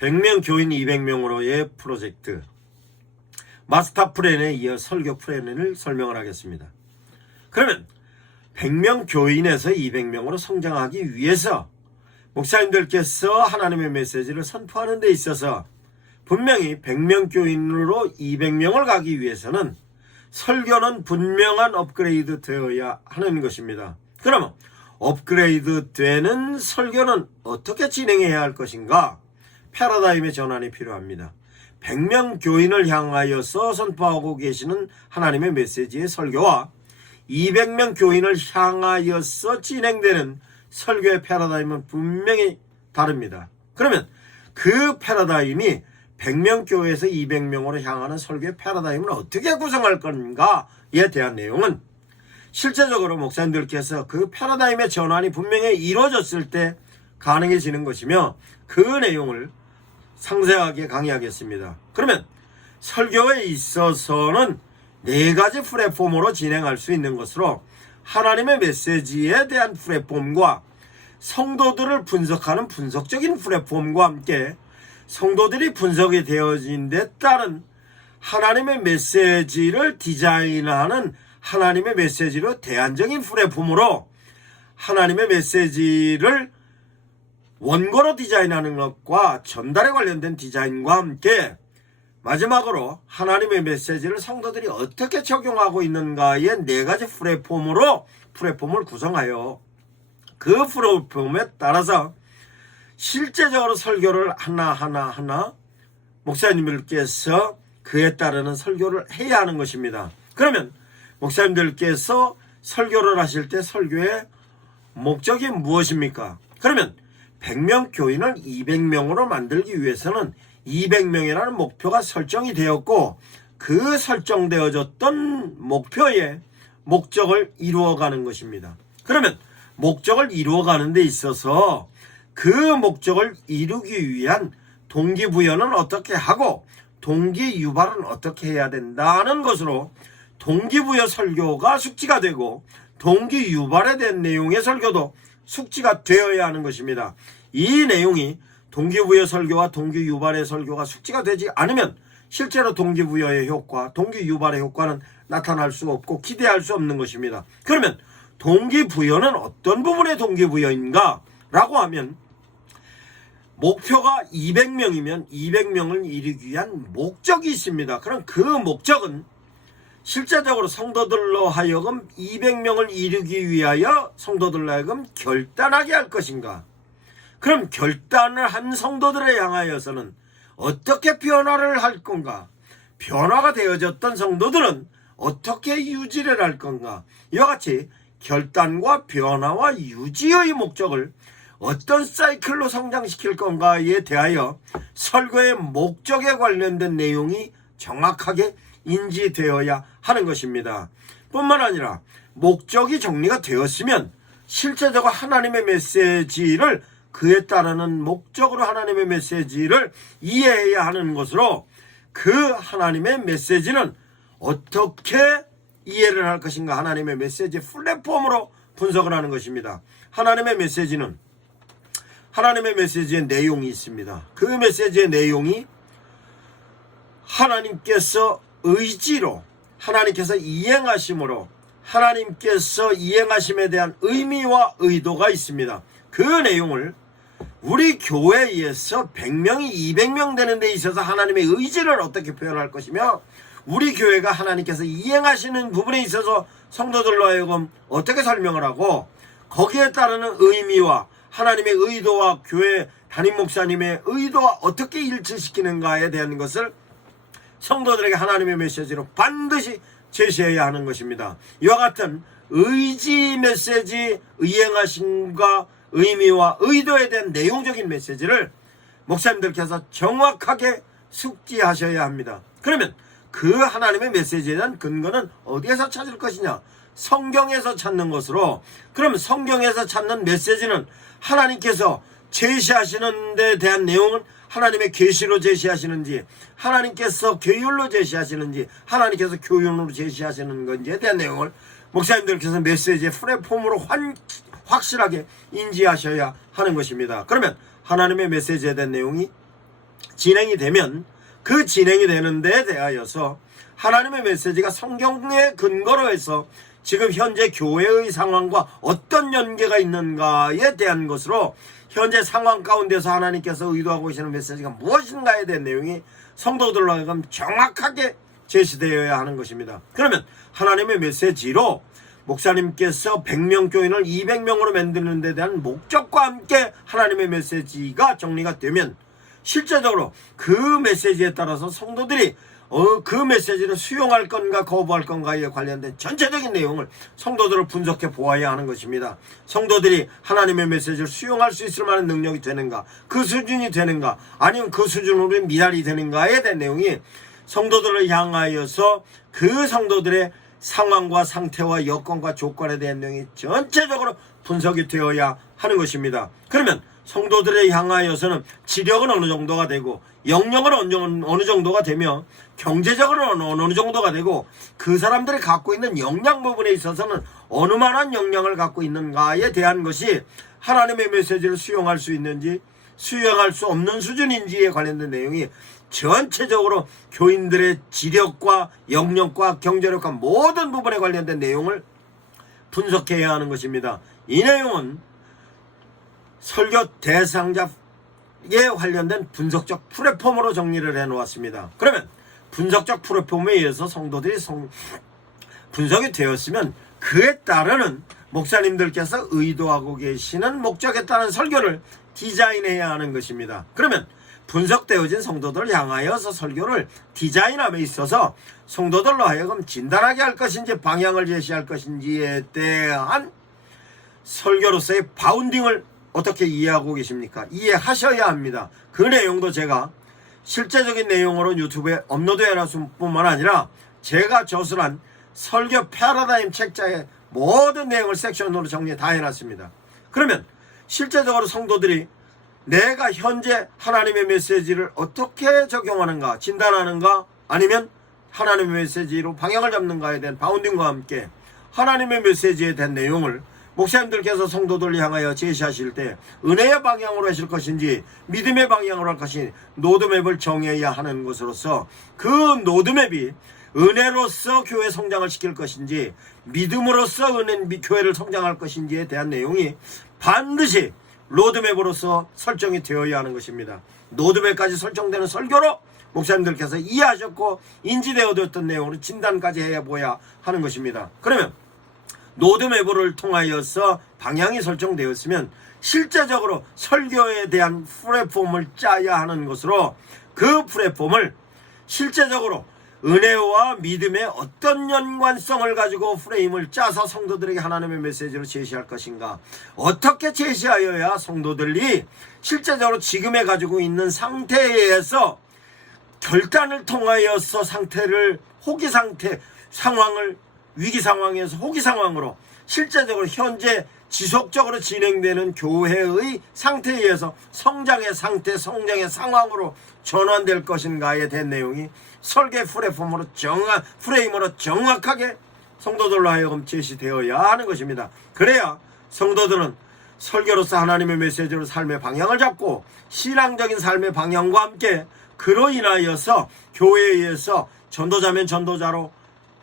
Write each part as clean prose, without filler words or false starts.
100명 교인 200명으로의 프로젝트 마스터 플랜에 이어 설교 플랜을 설명을 하겠습니다. 그러면 100명 교인에서 200명으로 성장하기 위해서 목사님들께서 하나님의 메시지를 선포하는 데 있어서 분명히 100명 교인으로 200명을 가기 위해서는 설교는 분명한 업그레이드 되어야 하는 것입니다. 그러면 업그레이드 되는 설교는 어떻게 진행해야 할 것인가? 패러다임의 전환이 필요합니다. 100명 교인을 향하여서 선포하고 계시는 하나님의 메시지의 설교와 200명 교인을 향하여서 진행되는 설교의 패러다임은 분명히 다릅니다. 그러면 그 패러다임이 100명 교회에서 200명으로 향하는 설교의 패러다임을 어떻게 구성할 건가에 대한 내용은 실제적으로 목사님들께서 그 패러다임의 전환이 분명히 이루어졌을 때 가능해지는 것이며 그 내용을 상세하게 강의하겠습니다. 그러면 설교에 있어서는 4가지 플랫폼으로 진행할 수 있는 것으로 하나님의 메시지에 대한 플랫폼과 성도들을 분석하는 분석적인 플랫폼과 함께 성도들이 분석이 되어진 데 따른 하나님의 메시지를 디자인하는 하나님의 메시지로 대안적인 플랫폼으로 하나님의 메시지를 원고로 디자인하는 것과 전달에 관련된 디자인과 함께 마지막으로 하나님의 메시지를 성도들이 어떻게 적용하고 있는가의 4가지 플랫폼으로 플랫폼을 구성하여 그 플랫폼에 따라서 실제적으로 설교를 하나하나 목사님들께서 그에 따르는 설교를 해야 하는 것입니다. 그러면 목사님들께서 설교를 하실 때 설교의 목적이 무엇입니까? 그러면 100명 교인을 200명으로 만들기 위해서는 200명이라는 목표가 설정이 되었고 그 설정되어졌던 목표의 목적을 이루어가는 것입니다. 그러면 목적을 이루어가는 데 있어서 그 목적을 이루기 위한 동기부여는 어떻게 하고 동기유발은 어떻게 해야 된다는 것으로 동기부여 설교가 숙지가 되고 동기유발에 대한 내용의 설교도 숙지가 되어야 하는 것입니다. 이 내용이 동기부여 설교와 동기유발의 설교가 숙지가 되지 않으면 실제로 동기부여의 효과, 동기유발의 효과는 나타날 수 없고 기대할 수 없는 것입니다. 그러면 동기부여는 어떤 부분의 동기부여인가? 라고 하면 목표가 200명이면 200명을 이루기 위한 목적이 있습니다. 그럼 그 목적은 실제적으로 성도들로 하여금 200명을 이루기 위하여 성도들로 하여금 결단하게 할 것인가? 그럼 결단을 한 성도들에 향하여서는 어떻게 변화를 할 건가? 변화가 되어졌던 성도들은 어떻게 유지를 할 건가? 이와 같이 결단과 변화와 유지의 목적을 어떤 사이클로 성장시킬 건가에 대하여 설교의 목적에 관련된 내용이 정확하게 인지되어야 하는 것입니다. 뿐만 아니라 목적이 정리가 되었으면 실제적으로 하나님의 메시지를 그에 따르는 목적으로 하나님의 메시지를 이해해야 하는 것으로 그 하나님의 메시지는 어떻게 이해를 할 것인가 하나님의 메시지 플랫폼으로 분석을 하는 것입니다. 하나님의 메시지는 하나님의 메시지의 내용이 있습니다. 그 메시지의 내용이 하나님께서 의지로 하나님께서 이행하심으로 하나님께서 이행하심에 대한 의미와 의도가 있습니다. 그 내용을 우리 교회에서 100명이 200명 되는 데 있어서 하나님의 의지를 어떻게 표현할 것이며 우리 교회가 하나님께서 이행하시는 부분에 있어서 성도들로 하여금 어떻게 설명을 하고 거기에 따르는 의미와 하나님의 의도와 교회 담임 목사님의 의도와 어떻게 일치시키는가에 대한 것을 성도들에게 하나님의 메시지로 반드시 제시해야 하는 것입니다. 이와 같은 의지 메시지, 이행하심과 의미와 의도에 대한 내용적인 메시지를 목사님들께서 정확하게 숙지하셔야 합니다. 그러면 그 하나님의 메시지에 대한 근거는 어디에서 찾을 것이냐? 성경에서 찾는 것으로, 그럼 성경에서 찾는 메시지는 하나님께서 제시하시는 데 대한 내용은 하나님의 계시로 제시하시는지, 하나님께서 계율로 제시하시는지, 하나님께서 교훈으로 제시하시는 건지에 대한 내용을 목사님들께서 메시지의 플랫폼으로 확실하게 인지하셔야 하는 것입니다. 그러면 하나님의 메시지에 대한 내용이 진행이 되면 그 진행이 되는 데 대하여서 하나님의 메시지가 성경의 근거로 해서 지금 현재 교회의 상황과 어떤 연계가 있는가에 대한 것으로 현재 상황 가운데서 하나님께서 의도하고 계시는 메시지가 무엇인가에 대한 내용이 성도들로 하여금 정확하게 제시되어야 하는 것입니다. 그러면 하나님의 메시지로 목사님께서 100명 교인을 200명으로 만드는 데 대한 목적과 함께 하나님의 메시지가 정리가 되면 실제적으로 그 메시지에 따라서 성도들이 그 메시지를 수용할 건가 거부할 건가에 관련된 전체적인 내용을 성도들을 분석해 보아야 하는 것입니다. 성도들이 하나님의 메시지를 수용할 수 있을 만한 능력이 되는가, 그 수준이 되는가, 아니면 그 수준으로 미달이 되는가에 대한 내용이 성도들을 향하여서 그 성도들의 상황과 상태와 여건과 조건에 대한 내용이 전체적으로 분석이 되어야 하는 것입니다. 그러면 성도들을 향하여서는 지력은 어느 정도가 되고, 영역은 어느 정도가 되며, 경제적으로는 어느 정도가 되고, 그 사람들이 갖고 있는 역량 부분에 있어서는 어느 만한 역량을 갖고 있는가에 대한 것이 하나님의 메시지를 수용할 수 있는지 수용할 수 없는 수준인지에 관련된 내용이 전체적으로 교인들의 지력과 역량과 경제력과 모든 부분에 관련된 내용을 분석해야 하는 것입니다. 이 내용은 설교 대상자에 관련된 분석적 플랫폼으로 정리를 해놓았습니다. 그러면 분석적 플랫폼에 의해서 성도들이 분석이 되었으면 그에 따르는 목사님들께서 의도하고 계시는 목적에 따른 설교를 디자인해야 하는 것입니다. 그러면 분석되어진 성도들을 향하여서 설교를 디자인함에 있어서 성도들로 하여금 진단하게 할 것인지 방향을 제시할 것인지에 대한 설교로서의 바운딩을 어떻게 이해하고 계십니까? 이해하셔야 합니다. 그 내용도 제가 실제적인 내용으로 유튜브에 업로드해놨을 뿐만 아니라 제가 저술한 설교 패러다임 책자에 모든 내용을 섹션으로 정리 다 해놨습니다. 그러면 실제적으로 성도들이 내가 현재 하나님의 메시지를 어떻게 적용하는가, 진단하는가, 아니면 하나님의 메시지로 방향을 잡는가에 대한 바운딩과 함께 하나님의 메시지에 대한 내용을 목사님들께서 성도들을 향하여 제시하실 때 은혜의 방향으로 하실 것인지 믿음의 방향으로 할 것인지 로드맵을 정해야 하는 것으로서 그 로드맵이 은혜로서 교회 성장을 시킬 것인지 믿음으로서 교회를 성장할 것인지에 대한 내용이 반드시 로드맵으로서 설정이 되어야 하는 것입니다. 로드맵까지 설정되는 설교로 목사님들께서 이해하셨고 인지되어졌던 내용으로 진단까지 해보아야 하는 것입니다. 그러면 로드맵을 통하여서 방향이 설정되었으면 실제적으로 설교에 대한 플랫폼을 짜야 하는 것으로 그 플랫폼을 실제적으로 은혜와 믿음의 어떤 연관성을 가지고 프레임을 짜서 성도들에게 하나님의 메시지로 제시할 것인가, 어떻게 제시하여야 성도들이 실제적으로 지금에 가지고 있는 상태에서 결단을 통하여서 상태를 호기 상태 상황을 위기 상황에서 호기 상황으로 실제적으로 현재 지속적으로 진행되는 교회의 상태에 의해서 성장의 상태, 성장의 상황으로 전환될 것인가에 대한 내용이 설계 프레임으로 정확하게 성도들로 하여금 제시되어야 하는 것입니다. 그래야 성도들은 설교로서 하나님의 메시지로 삶의 방향을 잡고 신앙적인 삶의 방향과 함께 그로 인하여서 교회에 의해서 전도자면 전도자로,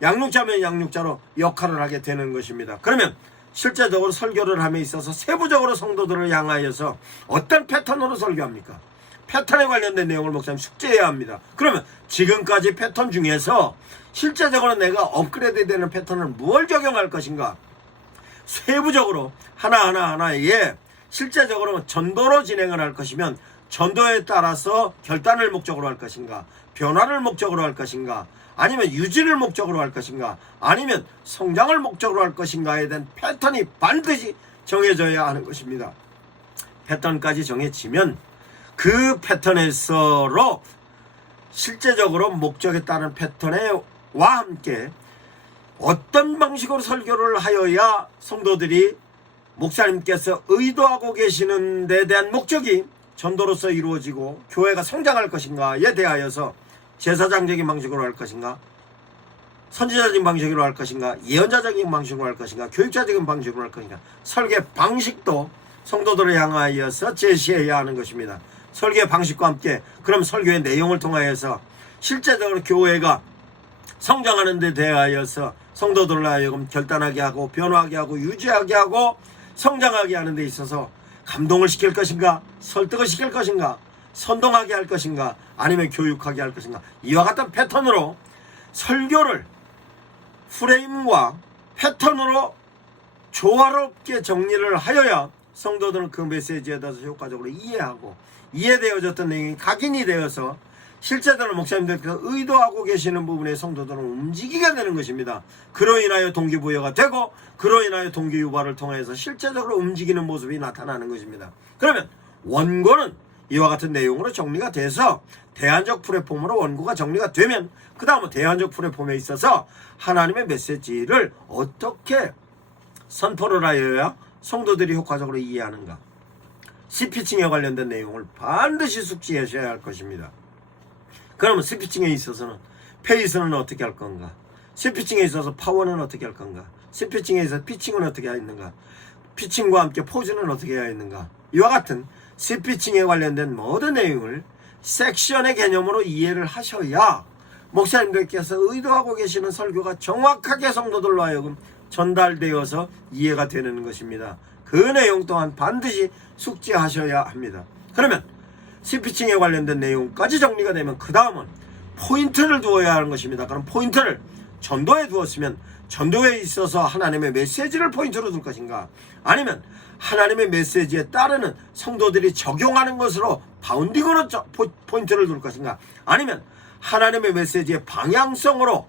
양육자면 양육자로 역할을 하게 되는 것입니다. 그러면 실제적으로 설교를 함에 있어서 세부적으로 성도들을 향하여서 어떤 패턴으로 설교합니까? 패턴에 관련된 내용을 목사님 숙제해야 합니다. 그러면 지금까지 패턴 중에서 실제적으로 내가 업그레이드 되는 패턴을 무엇을 적용할 것인가, 세부적으로 하나하나에 실제적으로 전도로 진행을 할 것이면 전도에 따라서 결단을 목적으로 할 것인가, 변화를 목적으로 할 것인가, 아니면 유지를 목적으로 할 것인가, 아니면 성장을 목적으로 할 것인가에 대한 패턴이 반드시 정해져야 하는 것입니다. 패턴까지 정해지면 그 패턴에서로 실제적으로 목적에 따른 패턴과 함께 어떤 방식으로 설교를 하여야 성도들이 목사님께서 의도하고 계시는 데 대한 목적이 전도로서 이루어지고 교회가 성장할 것인가에 대하여서 제사장적인 방식으로 할 것인가, 선지자적인 방식으로 할 것인가, 예언자적인 방식으로 할 것인가, 교육자적인 방식으로 할 것인가, 설계 방식도 성도들을 향하여서 제시해야 하는 것입니다. 설교의 방식과 함께 그럼 설교의 내용을 통하여서 실제적으로 교회가 성장하는 데 대하여서 성도들로 하여금 결단하게 하고 변화하게 하고 유지하게 하고 성장하게 하는 데 있어서 감동을 시킬 것인가, 설득을 시킬 것인가, 선동하게 할 것인가, 아니면 교육하게 할 것인가, 이와 같은 패턴으로 설교를 프레임과 패턴으로 조화롭게 정리를 하여야 성도들은 그 메시지에 대해서 효과적으로 이해하고 이해되어졌던 내용이 각인이 되어서 실제적으로 목사님들께서 의도하고 계시는 부분에 성도들은 움직이게 되는 것입니다. 그로 인하여 동기부여가 되고 그로 인하여 동기유발을 통해서 실제적으로 움직이는 모습이 나타나는 것입니다. 그러면 원고는 이와 같은 내용으로 정리가 돼서 대안적 플랫폼으로 원고가 정리가 되면 그 다음은 대안적 플랫폼에 있어서 하나님의 메시지를 어떻게 선포를 하여야 성도들이 효과적으로 이해하는가, 스피칭에 관련된 내용을 반드시 숙지하셔야 할 것입니다. 그러면 스피칭에 있어서는 페이스는 어떻게 할 건가, 스피칭에 있어서 파워는 어떻게 할 건가, 스피칭에 있어서 피칭은 어떻게 해야 있는가, 피칭과 함께 포즈는 어떻게 해야 있는가, 이와 같은 스피칭에 관련된 모든 내용을 섹션의 개념으로 이해를 하셔야 목사님들께서 의도하고 계시는 설교가 정확하게 성도들로 하여금 전달되어서 이해가 되는 것입니다. 그 내용 또한 반드시 숙지하셔야 합니다. 그러면 스피칭에 관련된 내용까지 정리가 되면 그 다음은 포인트를 두어야 하는 것입니다. 그럼 포인트를 전도에 두었으면 전도에 있어서 하나님의 메시지를 포인트로 둘 것인가, 아니면 하나님의 메시지에 따르는 성도들이 적용하는 것으로 바운딩으로 포인트를 둘 것인가, 아니면 하나님의 메시지의 방향성으로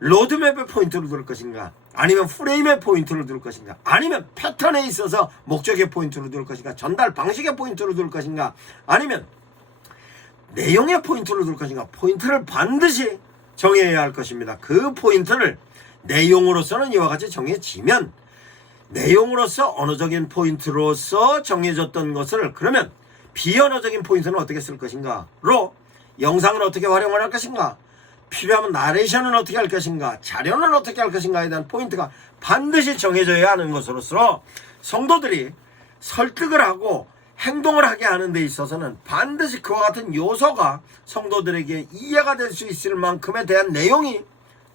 로드맵의 포인트를 둘 것인가, 아니면 프레임의 포인트를 둘 것인가, 아니면 패턴에 있어서 목적의 포인트를 둘 것인가, 전달 방식의 포인트를 둘 것인가, 아니면 내용의 포인트를 둘 것인가, 포인트를 반드시 정해야 할 것입니다. 그 포인트를 내용으로서는 이와 같이 정해지면 내용으로서 언어적인 포인트로서 정해졌던 것을 그러면 비언어적인 포인트는 어떻게 쓸 것인가로 영상을 어떻게 활용을 할 것인가, 필요하면 나레이션은 어떻게 할 것인가, 자료는 어떻게 할 것인가에 대한 포인트가 반드시 정해져야 하는 것으로서 성도들이 설득을 하고 행동을 하게 하는 데 있어서는 반드시 그와 같은 요소가 성도들에게 이해가 될 수 있을 만큼에 대한 내용이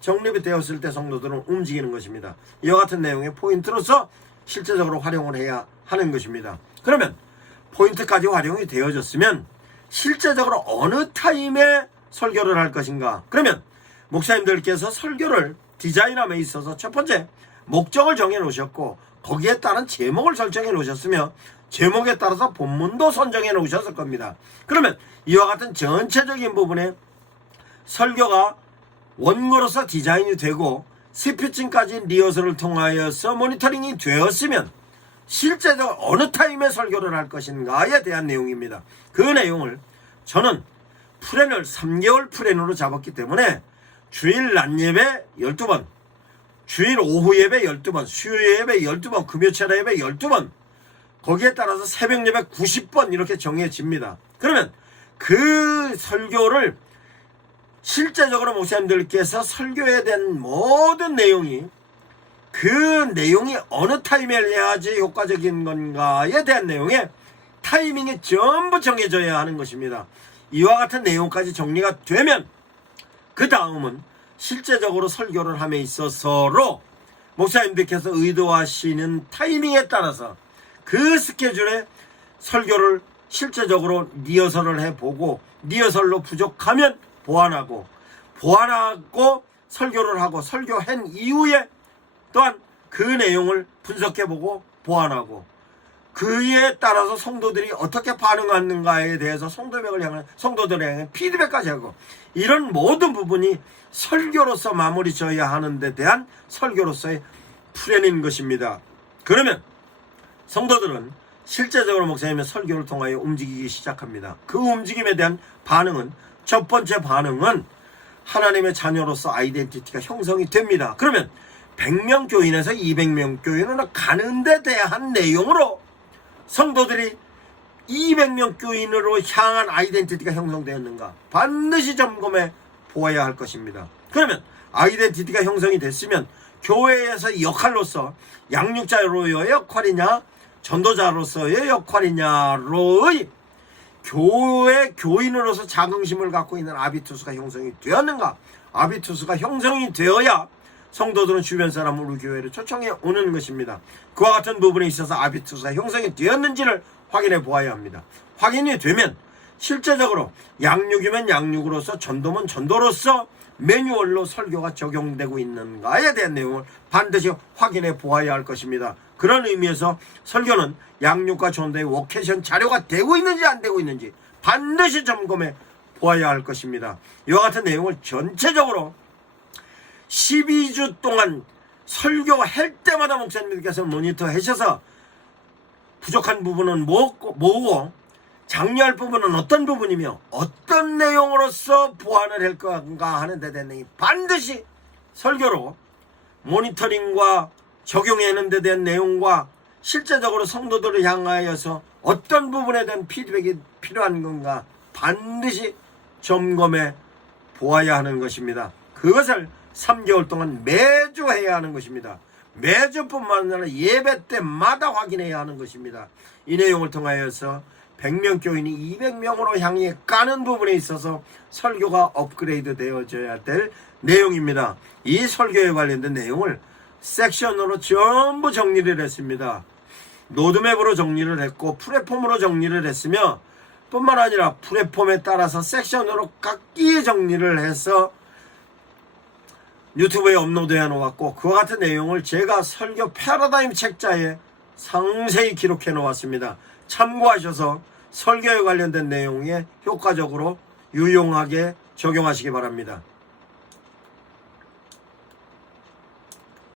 정립이 되었을 때 성도들은 움직이는 것입니다. 이와 같은 내용의 포인트로서 실제적으로 활용을 해야 하는 것입니다. 그러면 포인트까지 활용이 되어졌으면 실제적으로 어느 타임에 설교를 할 것인가, 그러면 목사님들께서 설교를 디자인함에 있어서 첫 번째 목적을 정해 놓으셨고 거기에 따른 제목을 설정해 놓으셨으며 제목에 따라서 본문도 선정해 놓으셨을 겁니다. 그러면 이와 같은 전체적인 부분에 설교가 원고로서 디자인이 되고 스피칭까지 리허설을 통하여서 모니터링이 되었으면 실제적으로 어느 타임에 설교를 할 것인가에 대한 내용입니다. 그 내용을 저는 프랜을 3개월 프랜으로 잡았기 때문에 주일 낮 예배 12번, 주일 오후 예배 12번, 수요 예배 12번, 금요철 예배 12번, 거기에 따라서 새벽 예배 90번 이렇게 정해집니다. 그러면 그 설교를 실제적으로 목사님들께서 설교에 대한 모든 내용이 그 내용이 어느 타임에 해야지 효과적인 건가에 대한 내용에 타이밍이 전부 정해져야 하는 것입니다. 이와 같은 내용까지 정리가 되면 그 다음은 실제적으로 설교를 함에 있어서로 목사님들께서 의도하시는 타이밍에 따라서 그 스케줄에 설교를 실제적으로 리허설을 해보고 리허설로 부족하면 보완하고 설교를 하고 설교한 이후에 또한 그 내용을 분석해보고 보완하고 그에 따라서 성도들이 어떻게 반응하는가에 대해서 성도들을 향해 피드백까지 하고 이런 모든 부분이 설교로서 마무리 져야 하는 데 대한 설교로서의 플랜인 것입니다. 그러면 성도들은 실제적으로 목사님의 설교를 통하여 움직이기 시작합니다. 그 움직임에 대한 반응은 첫 번째 반응은 하나님의 자녀로서 아이덴티티가 형성이 됩니다. 그러면 100명 교인에서 200명 교인으로 가는 데 대한 내용으로 성도들이 200명 교인으로 향한 아이덴티티가 형성되었는가 반드시 점검해 보아야 할 것입니다. 그러면 아이덴티티가 형성이 됐으면 교회에서 역할로서 양육자로의 역할이냐 전도자로서의 역할이냐로의 교회 교인으로서 자긍심을 갖고 있는 아비투스가 형성이 되었는가? 아비투스가 형성이 되어야 성도들은 주변 사람을 우리 교회로 초청해 오는 것입니다. 그와 같은 부분에 있어서 아비투스가 형성이 되었는지를 확인해 보아야 합니다. 확인이 되면 실제적으로 양육이면 양육으로서, 전도면 전도로서 매뉴얼로 설교가 적용되고 있는가에 대한 내용을 반드시 확인해 보아야 할 것입니다. 그런 의미에서 설교는 양육과 전도의 워케이션 자료가 되고 있는지 안 되고 있는지 반드시 점검해 보아야 할 것입니다. 이와 같은 내용을 전체적으로 12주 동안 설교할 때마다 목사님들께서 모니터 하셔서 부족한 부분은 뭐고 장려할 부분은 어떤 부분이며 어떤 내용으로서 보완을 할 건가 하는 데 대한 내용이 반드시 설교로 모니터링과 적용하는 데 대한 내용과 실제적으로 성도들을 향하여서 어떤 부분에 대한 피드백이 필요한 건가 반드시 점검해 보아야 하는 것입니다. 그것을 3개월 동안 매주 해야 하는 것입니다. 매주뿐만 아니라 예배 때마다 확인해야 하는 것입니다. 이 내용을 통하여서 100명 교인이 200명으로 향해 가는 부분에 있어서 설교가 업그레이드 되어져야 될 내용입니다. 이 설교에 관련된 내용을 섹션으로 전부 정리를 했습니다. 노드맵으로 정리를 했고 플랫폼으로 정리를 했으며 뿐만 아니라 플랫폼에 따라서 섹션으로 각기 정리를 해서 유튜브에 업로드해 놓았고, 그와 같은 내용을 제가 설교 패러다임 책자에 상세히 기록해 놓았습니다. 참고하셔서 설교에 관련된 내용에 효과적으로 유용하게 적용하시기 바랍니다.